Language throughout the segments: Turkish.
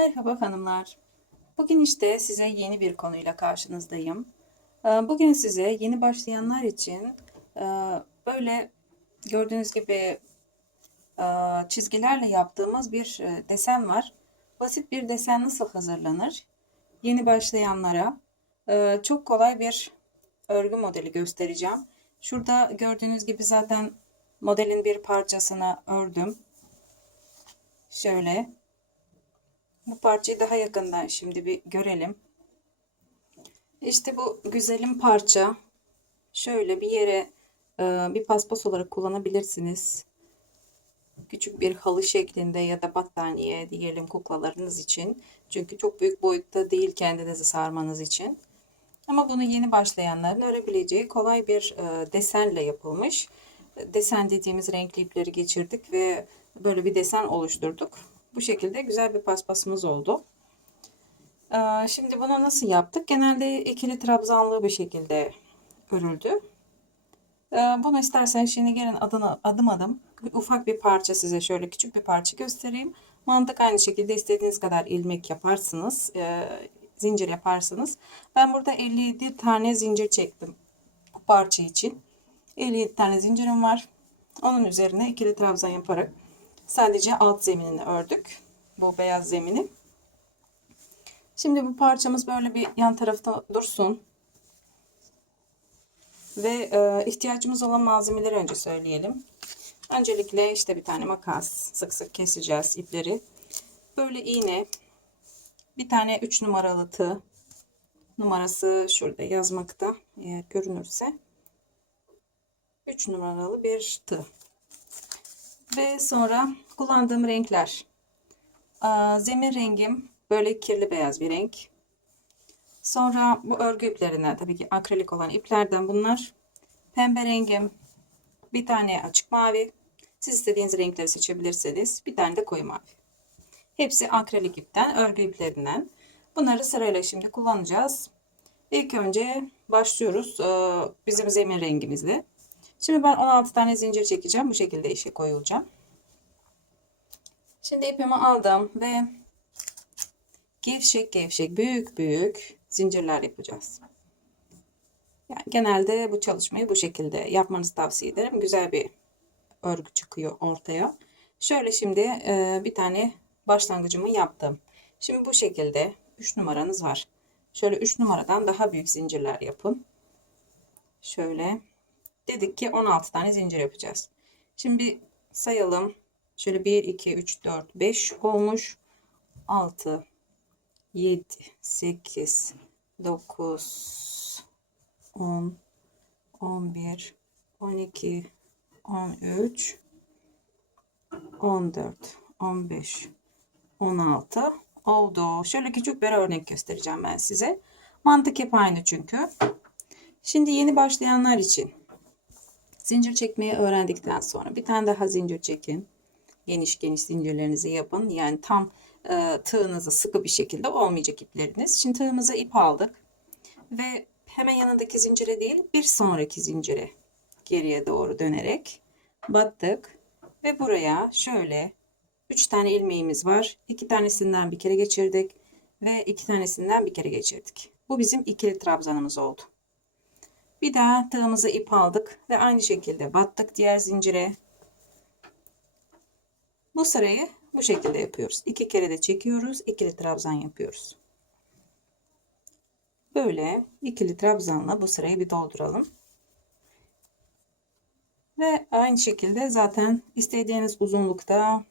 Merhaba hanımlar. Bugün işte size yeni bir konuyla karşınızdayım. Ee, Bugün size yeni başlayanlar için e, böyle gördüğünüz gibi e, çizgilerle yaptığımız bir e, desen var. Basit bir desen nasıl hazırlanır? Yeni başlayanlara çok kolay bir örgü modeli göstereceğim. Şurada gördüğünüz gibi zaten modelin bir parçasını ördüm. Şöyle. Bu parçayı daha yakından şimdi bir görelim. İşte bu güzelim parça. Şöyle bir yere e, bir paspas olarak kullanabilirsiniz. Küçük bir halı şeklinde ya da battaniye diyelim kuklalarınız için. Çünkü çok büyük boyutta değil kendinizi sarmanız için. Ama bunu yeni başlayanların örebileceği kolay bir e, desenle yapılmış. Desen dediğimiz renkli ipleri geçirdik ve böyle bir desen oluşturduk. Bu şekilde güzel bir paspasımız oldu. Ee, Şimdi bunu nasıl yaptık? Genelde ikili trabzanlı bir şekilde örüldü. Ee, Bunu isterseniz şimdi gelin adını, adım adım bir ufak bir parça size şöyle küçük bir parça göstereyim. Mantık aynı şekilde istediğiniz kadar ilmek yaparsınız. e, Zincir yaparsınız. Ben burada 57 tane zincir çektim bu parça için. 57 tane zincirim var. Onun üzerine ikili trabzan yaparak sadece alt zeminini ördük. Bu beyaz zemini. Şimdi bu parçamız böyle bir yan tarafta dursun. Ve e, ihtiyacımız olan malzemeleri önce söyleyelim. Öncelikle işte bir tane makas. Sık sık keseceğiz ipleri. Böyle iğne. Bir tane 3 numaralı tığ. Numarası şurada yazmakta. Eğer görünürse. 3 numaralı bir tığ. Ve sonra kullandığım renkler. Zemin rengim böyle kirli beyaz bir renk. Sonra bu örgü iplerinden tabii ki akrilik olan iplerden bunlar. Pembe rengim bir tane açık mavi. Siz istediğiniz renkleri seçebilirsiniz. Bir tane de koyu mavi. Hepsi akrilik ipten, örgü iplerinden. Bunları sırayla şimdi kullanacağız. İlk önce başlıyoruz bizim zemin rengimizle. Şimdi ben 16 tane zincir çekeceğim. Bu şekilde işe koyulacağım. Şimdi ipimi aldım ve gevşek gevşek büyük büyük zincirler yapacağız. Yani genelde bu çalışmayı bu şekilde yapmanızı tavsiye ederim. Güzel bir örgü çıkıyor ortaya. Şöyle şimdi e, bir tane başlangıcımı yaptım. Şimdi bu şekilde 3 numaranız var. Şöyle 3 numaradan daha büyük zincirler yapın. Şöyle dedik ki 16 tane zincir yapacağız. Şimdi sayalım. Şöyle 1, 2, 3, 4, 5 olmuş. 6, 7, 8, 9, 10, 11, 12, 13, 14, 15, 16 oldu. Şöyle küçük bir örnek göstereceğim ben size. Mantık hep aynı çünkü. Şimdi yeni başlayanlar için zincir çekmeyi öğrendikten sonra bir tane daha zincir çekin. Geniş geniş zincirlerinizi yapın. Yani tam e, tığınızı sıkı bir şekilde olmayacak ipleriniz. Şimdi tığımıza ip aldık. Ve hemen yanındaki zincire değil bir sonraki zincire geriye doğru dönerek battık. Ve buraya şöyle 3 tane ilmeğimiz var. 2 tanesinden bir kere geçirdik. Ve 2 tanesinden bir kere geçirdik. Bu bizim ikili trabzanımız oldu. Bir daha tığımıza ip aldık ve aynı şekilde battık diğer zincire. Bu sırayı bu şekilde yapıyoruz. İki kere de çekiyoruz. ikili trabzan yapıyoruz. Böyle ikili trabzanla bu sırayı bir dolduralım. Ve aynı şekilde zaten istediğiniz uzunlukta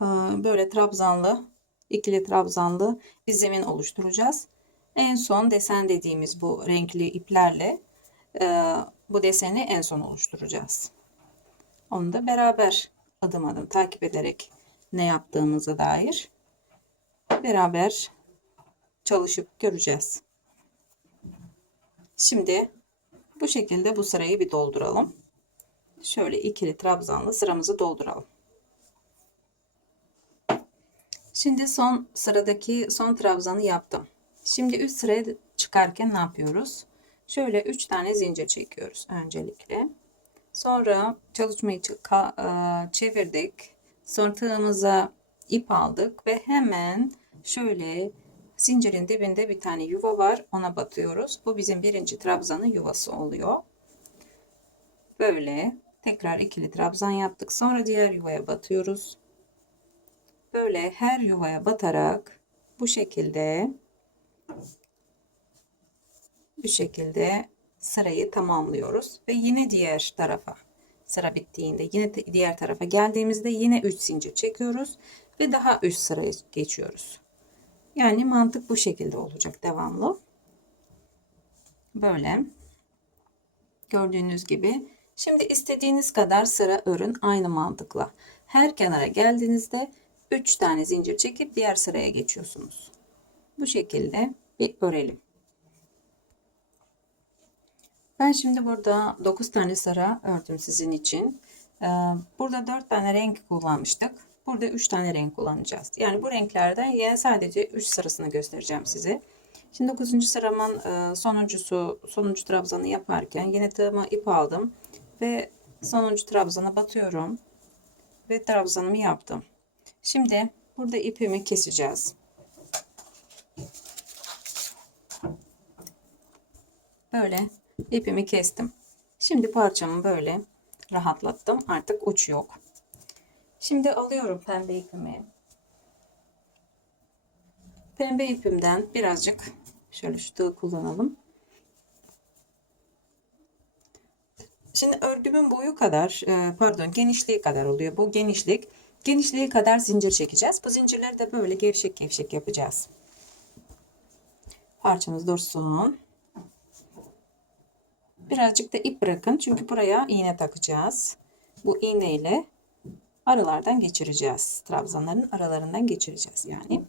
e, böyle trabzanlı, ikili trabzanlı bir zemin oluşturacağız. En son desen dediğimiz bu renkli iplerle e, bu deseni en son oluşturacağız. Onu da beraber adım adım takip ederek ne yaptığımıza dair beraber çalışıp göreceğiz. Şimdi bu şekilde bu sırayı bir dolduralım. Şöyle ikili trabzanlı sıramızı dolduralım. Şimdi son sıradaki son trabzanı yaptım. Şimdi üst sıraya çıkarken ne yapıyoruz? Şöyle 3 tane zincir çekiyoruz öncelikle. Sonra çalışmayı çevirdik. Sonra tığımıza ip aldık ve hemen şöyle zincirin dibinde bir tane yuva var. Ona batıyoruz. Bu bizim birinci trabzanın yuvası oluyor. Böyle tekrar ikili trabzan yaptık. Sonra diğer yuvaya batıyoruz. Böyle her yuvaya batarak bu şekilde bu şekilde sırayı tamamlıyoruz ve yine diğer tarafa sıra bittiğinde yine diğer tarafa geldiğimizde yine 3 zincir çekiyoruz ve daha üst sıraya geçiyoruz. Yani mantık bu şekilde olacak devamlı. Böyle gördüğünüz gibi şimdi istediğiniz kadar sıra örün aynı mantıkla. Her kenara geldiğinizde 3 tane zincir çekip diğer sıraya geçiyorsunuz. Bu şekilde bir örelim. Ben şimdi burada 9 tane sıra ördüm sizin için. Ee, Burada 4 tane renk kullanmıştık. Burada 3 tane renk kullanacağız. Yani bu renklerden yine sadece 3 sırasını göstereceğim size. Şimdi 9. sıramın e, sonuncusu, sonuncu trabzanı yaparken yine tığıma ip aldım. Ve sonuncu trabzana batıyorum. Ve trabzanımı yaptım. Şimdi burada ipimi keseceğiz. Böyle ipimi kestim. Şimdi parçamı böyle rahatlattım. Artık uç yok. Şimdi alıyorum pembe ipimi. Pembe ipimden birazcık şöyle şu tığı kullanalım. Şimdi örgümün boyu kadar e, pardon genişliği kadar oluyor. Bu genişlik genişliği kadar zincir çekeceğiz. Bu zincirleri de böyle gevşek gevşek yapacağız. Parçamız dursun. Birazcık da ip bırakın. Çünkü buraya iğne takacağız. Bu iğne ile aralardan geçireceğiz. Trabzanların aralarından geçireceğiz yani.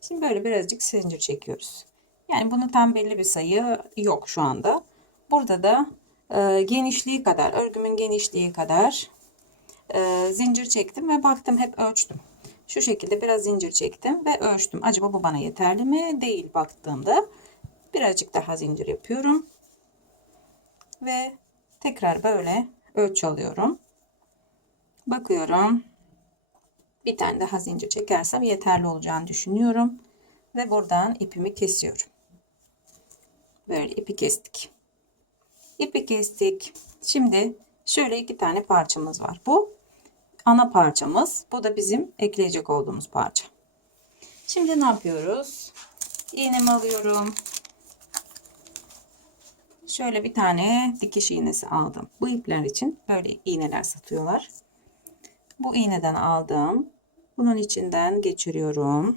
Şimdi böyle birazcık zincir çekiyoruz. Yani bunu tam belli bir sayı yok şu anda. Burada da e, genişliği kadar, örgümün genişliği kadar e, zincir çektim ve baktım hep ölçtüm. Şu şekilde biraz zincir çektim ve ölçtüm. Acaba bu bana yeterli mi? Değil baktığımda. Birazcık daha zincir yapıyorum. Ve tekrar böyle ölçü alıyorum. Bakıyorum. Bir tane daha zincir çekersem yeterli olacağını düşünüyorum. Ve buradan ipimi kesiyorum. Böyle ipi kestik. İpi kestik. Şimdi şöyle iki tane parçamız var. Bu ana parçamız. Bu da bizim ekleyecek olduğumuz parça. Şimdi ne yapıyoruz? İğnemi alıyorum. Şöyle bir tane dikiş iğnesi aldım. Bu ipler için böyle iğneler satıyorlar. Bu iğneden aldım. Bunun içinden geçiriyorum.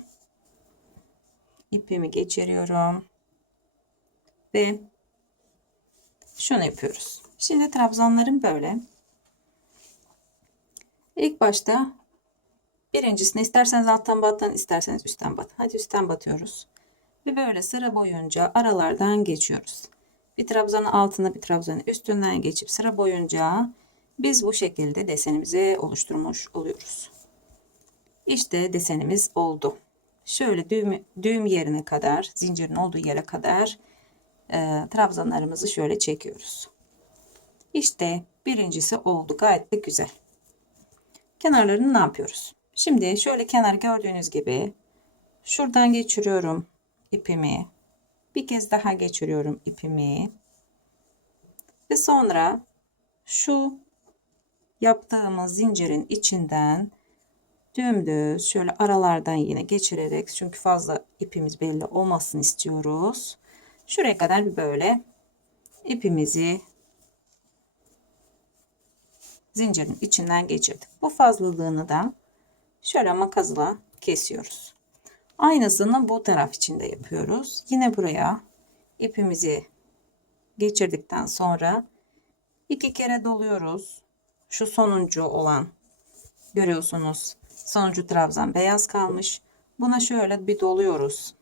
İpimi geçiriyorum. Ve şunu yapıyoruz. Şimdi trabzanlarım böyle. İlk başta birincisine isterseniz alttan batın, isterseniz üstten batın. Hadi üstten batıyoruz. Ve böyle sıra boyunca aralardan geçiyoruz. Bir trabzanın altına bir trabzanın üstünden geçip sıra boyunca biz bu şekilde desenimizi oluşturmuş oluyoruz. İşte desenimiz oldu. Şöyle düğüm, düğüm yerine kadar, zincirin olduğu yere kadar e, trabzanlarımızı şöyle çekiyoruz. İşte birincisi oldu. Gayet de güzel. Kenarlarını ne yapıyoruz? Şimdi şöyle kenar gördüğünüz gibi şuradan geçiriyorum ipimi. Bir kez daha geçiriyorum ipimi. Ve sonra şu yaptığımız zincirin içinden dümdüz şöyle aralardan yine geçirerek çünkü fazla ipimiz belli olmasın istiyoruz. Şuraya kadar bir böyle ipimizi zincirin içinden geçirdik. Bu fazlalığını da şöyle makasla kesiyoruz. Aynısını bu taraf için de yapıyoruz. Yine buraya ipimizi geçirdikten sonra iki kere doluyoruz. Şu sonuncu olan görüyorsunuz. Sonuncu trabzan beyaz kalmış. Buna şöyle bir doluyoruz.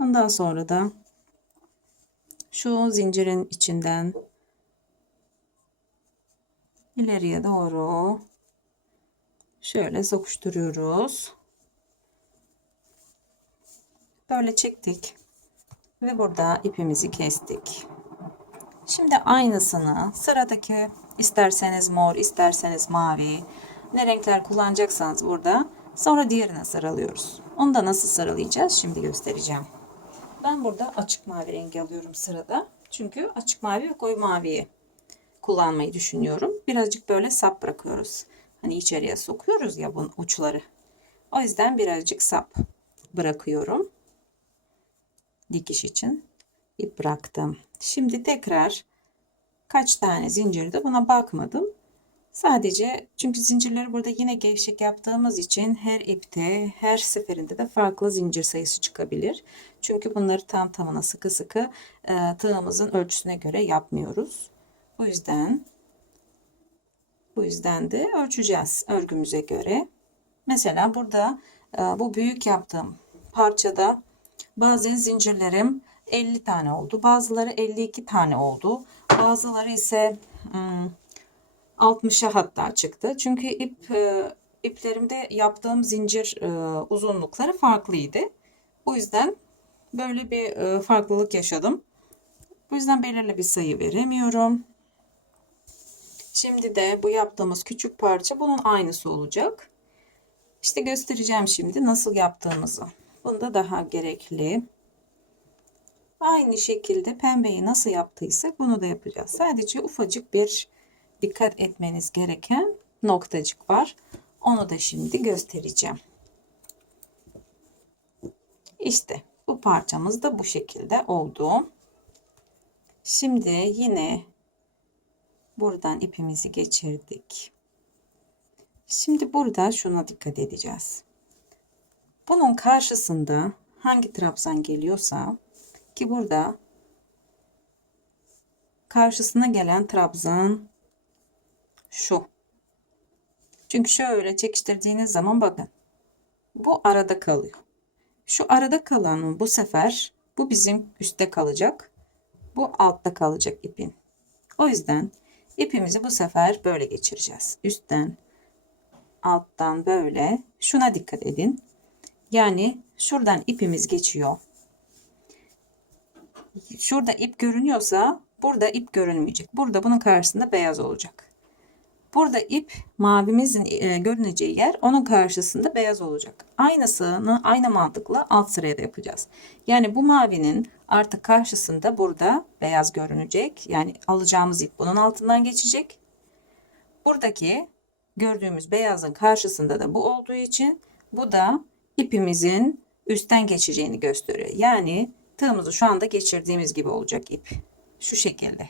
Ondan sonra da şu zincirin içinden ileriye doğru şöyle sokuşturuyoruz. Böyle çektik ve burada ipimizi kestik. Şimdi aynısını sıradaki isterseniz mor isterseniz mavi Ne renkler kullanacaksanız burada. Sonra diğerine saralıyoruz. Onu da nasıl saralayacağız şimdi göstereceğim. Ben burada açık mavi rengi alıyorum sırada. Çünkü açık mavi ve koyu maviyi kullanmayı düşünüyorum. Birazcık böyle sap bırakıyoruz. Hani içeriye sokuyoruz ya bunun uçları. O yüzden birazcık sap bırakıyorum. Dikiş için ip bıraktım. Şimdi tekrar kaç tane zincirde buna bakmadım. Sadece çünkü zincirleri burada yine gevşek yaptığımız için her ipte her seferinde de farklı zincir sayısı çıkabilir. Çünkü bunları tam tamına sıkı sıkı e, tığımızın ölçüsüne göre yapmıyoruz. O yüzden bu yüzden de ölçeceğiz örgümüze göre. Mesela burada e, bu büyük yaptığım parçada bazen zincirlerim 50 tane oldu. Bazıları 52 tane oldu. Bazıları ise hmm, 60'a hatta çıktı. Çünkü ip e, iplerimde yaptığım zincir e, uzunlukları farklıydı. O yüzden böyle bir farklılık yaşadım. Bu yüzden belirli bir sayı veremiyorum. Şimdi de bu yaptığımız küçük parça bunun aynısı olacak. İşte göstereceğim şimdi nasıl yaptığımızı. Bunda daha gerekli. Aynı şekilde pembeyi nasıl yaptıysak bunu da yapacağız. Sadece ufacık bir dikkat etmeniz gereken noktacık var. Onu da şimdi göstereceğim. İşte bu parçamız da bu şekilde oldu. Şimdi yine buradan ipimizi geçirdik. Şimdi burada şuna dikkat edeceğiz. Bunun karşısında hangi trabzan geliyorsa ki burada karşısına gelen trabzan şu. Çünkü şöyle çekiştirdiğiniz zaman bakın. Bu arada kalıyor. Şu arada kalanın bu sefer bu bizim üstte kalacak. Bu altta kalacak ipin. O yüzden ipimizi bu sefer böyle geçireceğiz. Üstten alttan böyle şuna dikkat edin. Yani şuradan ipimiz geçiyor. Şurada ip görünüyorsa burada ip görünmeyecek. Burada bunun karşısında beyaz olacak. Burada ip mavimizin e, görüneceği yer onun karşısında beyaz olacak. Aynısını aynı mantıkla alt sıraya da yapacağız. Yani bu mavinin artık karşısında burada beyaz görünecek. Yani alacağımız ip bunun altından geçecek. Buradaki gördüğümüz beyazın karşısında da bu olduğu için bu da ipimizin üstten geçeceğini gösteriyor. Yani tığımızı şu anda geçirdiğimiz gibi olacak ip. Şu şekilde.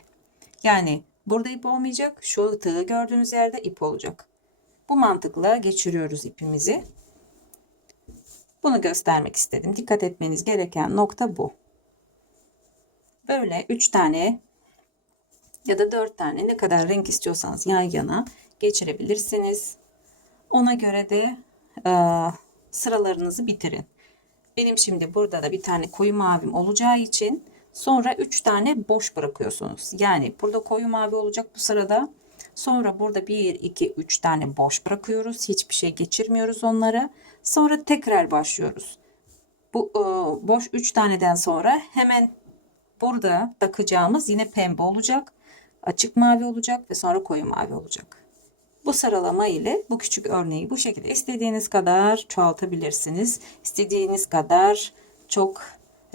Yani Burada ip olmayacak. Şu tığı gördüğünüz yerde ip olacak. Bu mantıkla geçiriyoruz ipimizi. Bunu göstermek istedim. Dikkat etmeniz gereken nokta bu. Böyle 3 tane ya da 4 tane ne kadar renk istiyorsanız yan yana geçirebilirsiniz. Ona göre de e, sıralarınızı bitirin. Benim şimdi burada da bir tane koyu mavim olacağı için Sonra 3 tane boş bırakıyorsunuz. Yani burada koyu mavi olacak bu sırada. Sonra burada 1, 2, 3 tane boş bırakıyoruz. Hiçbir şey geçirmiyoruz onlara. Sonra tekrar başlıyoruz. Bu e, boş 3 taneden sonra hemen burada takacağımız yine pembe olacak. Açık mavi olacak ve sonra koyu mavi olacak. Bu sıralama ile bu küçük örneği bu şekilde istediğiniz kadar çoğaltabilirsiniz. İstediğiniz kadar çok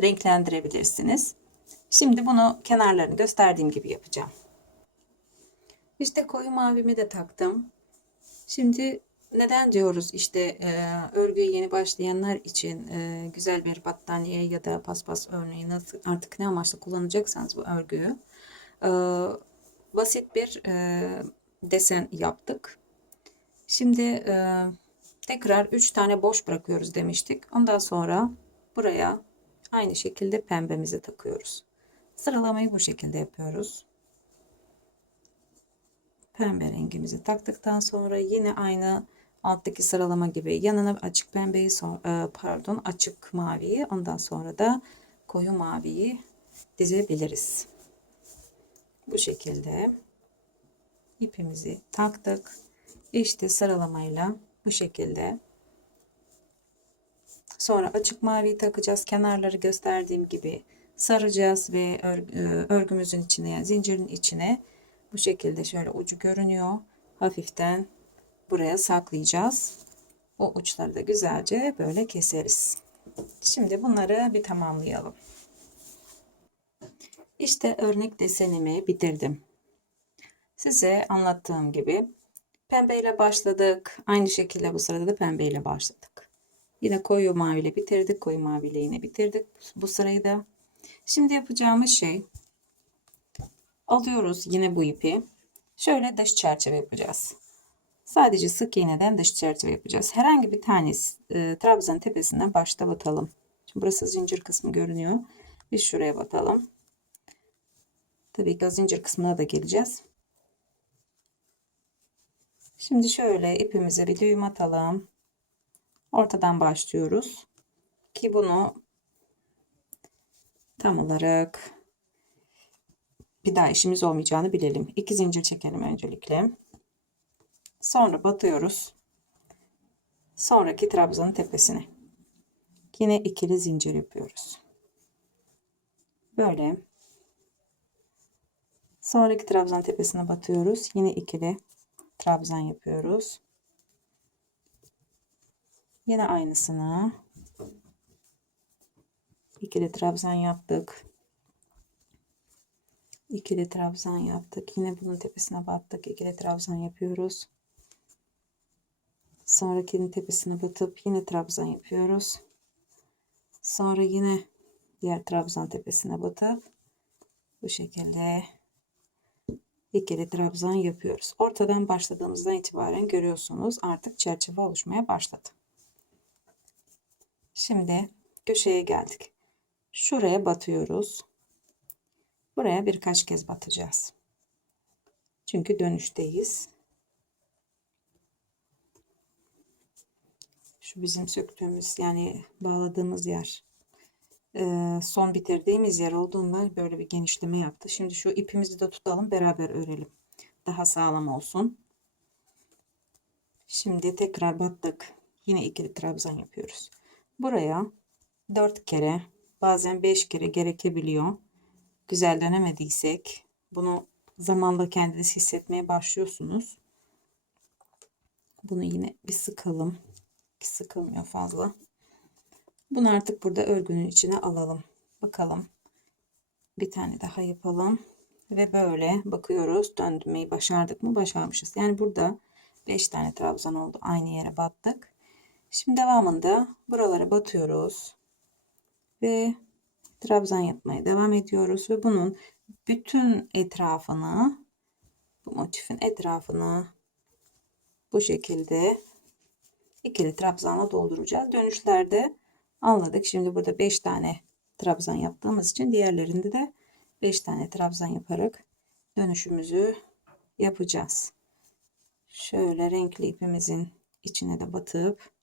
renklendirebilirsiniz. Şimdi bunu kenarlarını gösterdiğim gibi yapacağım. İşte koyu mavimi de taktım. Şimdi neden diyoruz işte e, örgüye yeni başlayanlar için e, güzel bir battaniye ya da paspas örneği nasıl artık ne amaçla kullanacaksanız bu örgüyü e, basit bir e, desen yaptık. Şimdi e, tekrar 3 tane boş bırakıyoruz demiştik. Ondan sonra buraya aynı şekilde pembemizi takıyoruz. Sıralamayı bu şekilde yapıyoruz. Pembe rengimizi taktıktan sonra yine aynı alttaki sıralama gibi yanına açık pembeyi e, pardon açık maviyi ondan sonra da koyu maviyi dizebiliriz. Bu şekilde ipimizi taktık. İşte sıralamayla bu şekilde sonra açık maviyi takacağız. Kenarları gösterdiğim gibi saracağız ve e, örgümüzün içine yani zincirin içine bu şekilde şöyle ucu görünüyor. Hafiften buraya saklayacağız. O uçları da güzelce böyle keseriz. Şimdi bunları bir tamamlayalım. İşte örnek desenimi bitirdim. Size anlattığım gibi pembeyle başladık. Aynı şekilde bu sırada da pembeyle başladık. Yine koyu maviyle bitirdik. Koyu maviyle yine bitirdik bu sırayı da. Şimdi yapacağımız şey alıyoruz yine bu ipi. Şöyle dış çerçeve yapacağız. Sadece sık iğneden dış çerçeve yapacağız. Herhangi bir tanesi e, trabzanın tepesinden başta batalım. Şimdi burası zincir kısmı görünüyor. Biz şuraya batalım. Tabii ki o zincir kısmına da geleceğiz. Şimdi şöyle ipimize bir düğüm atalım. Ortadan başlıyoruz. Ki bunu tam olarak bir daha işimiz olmayacağını bilelim. İki zincir çekelim öncelikle. Sonra batıyoruz. Sonraki trabzanın tepesine. Yine ikili zincir yapıyoruz. Böyle. Sonraki trabzan tepesine batıyoruz. Yine ikili trabzan yapıyoruz. Yine aynısını ikili trabzan yaptık. İkili trabzan yaptık. Yine bunun tepesine battık. İkili trabzan yapıyoruz. Sonrakinin tepesine batıp yine trabzan yapıyoruz. Sonra yine diğer trabzan tepesine batıp bu şekilde ikili trabzan yapıyoruz. Ortadan başladığımızdan itibaren görüyorsunuz artık çerçeve oluşmaya başladı. Şimdi köşeye geldik. Şuraya batıyoruz. Buraya birkaç kez batacağız. Çünkü dönüşteyiz. Şu bizim söktüğümüz yani bağladığımız yer. Ee, son bitirdiğimiz yer olduğunda böyle bir genişleme yaptı. Şimdi şu ipimizi de tutalım beraber örelim. Daha sağlam olsun. Şimdi tekrar battık. Yine ikili trabzan yapıyoruz. Buraya 4 kere bazen 5 kere gerekebiliyor. Güzel dönemediysek bunu zamanla kendiniz hissetmeye başlıyorsunuz. Bunu yine bir sıkalım. Ki sıkılmıyor fazla. Bunu artık burada örgünün içine alalım. Bakalım. Bir tane daha yapalım. Ve böyle bakıyoruz. Döndürmeyi başardık mı? Başarmışız. Yani burada 5 tane trabzan oldu. Aynı yere battık. Şimdi devamında buralara batıyoruz. Ve trabzan yapmaya devam ediyoruz. Ve bunun bütün etrafını bu motifin etrafını bu şekilde ikili trabzanla dolduracağız. Dönüşlerde anladık. Şimdi burada 5 tane trabzan yaptığımız için diğerlerinde de 5 tane trabzan yaparak dönüşümüzü yapacağız. Şöyle renkli ipimizin içine de batıp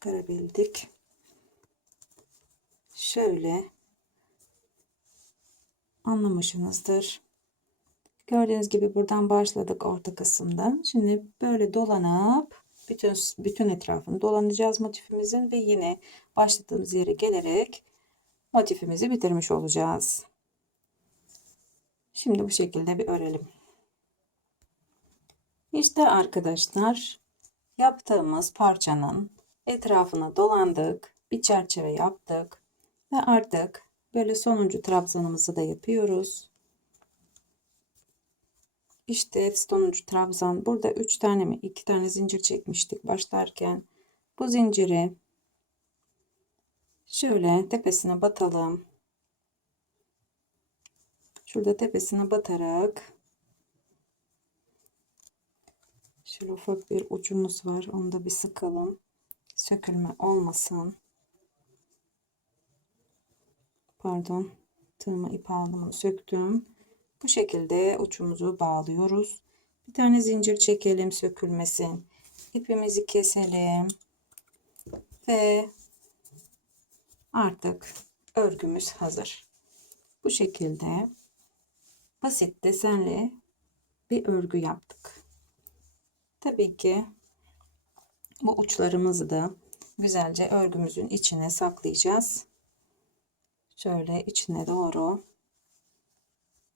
çıkarabildik. Şöyle anlamışsınızdır. Gördüğünüz gibi buradan başladık orta kısımda. Şimdi böyle dolanıp bütün bütün etrafını dolanacağız motifimizin ve yine başladığımız yere gelerek motifimizi bitirmiş olacağız. Şimdi bu şekilde bir örelim. İşte arkadaşlar yaptığımız parçanın etrafına dolandık. Bir çerçeve yaptık. Ve artık böyle sonuncu trabzanımızı da yapıyoruz. İşte sonuncu trabzan. Burada 3 tane mi 2 tane zincir çekmiştik başlarken. Bu zinciri şöyle tepesine batalım. Şurada tepesine batarak şöyle ufak bir ucumuz var. Onu da bir sıkalım. Sökülme olmasın. Pardon. Tığıma ip aldım. Söktüm. Bu şekilde uçumuzu bağlıyoruz. Bir tane zincir çekelim sökülmesin. İpimizi keselim. Ve artık örgümüz hazır. Bu şekilde basit desenli bir örgü yaptık. Tabii ki bu uçlarımızı da güzelce örgümüzün içine saklayacağız. şöyle içine doğru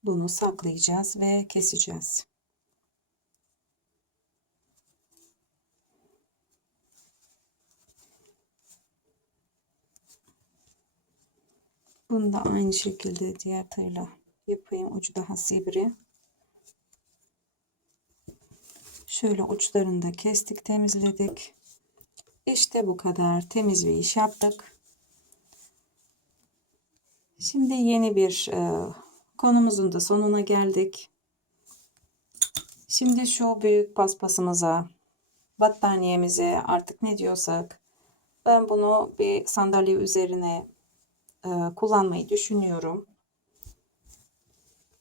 bunu saklayacağız ve keseceğiz. Bunu da aynı şekilde diğer tığla yapayım. Ucu daha sivri. Şöyle uçlarını da kestik, temizledik. İşte bu kadar temiz bir iş yaptık. Şimdi yeni bir e, konumuzun da sonuna geldik. Şimdi şu büyük paspasımıza, battaniyemize artık ne diyorsak ben bunu bir sandalye üzerine e, kullanmayı düşünüyorum.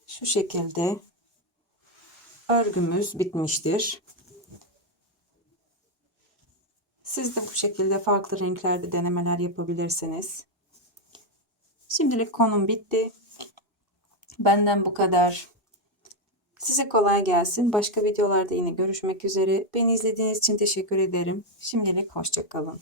Şu şekilde örgümüz bitmiştir. Siz de bu şekilde farklı renklerde denemeler yapabilirsiniz. Şimdilik konum bitti. Benden bu kadar. Size kolay gelsin. Başka videolarda yine görüşmek üzere. Beni izlediğiniz için teşekkür ederim. Şimdilik hoşçakalın.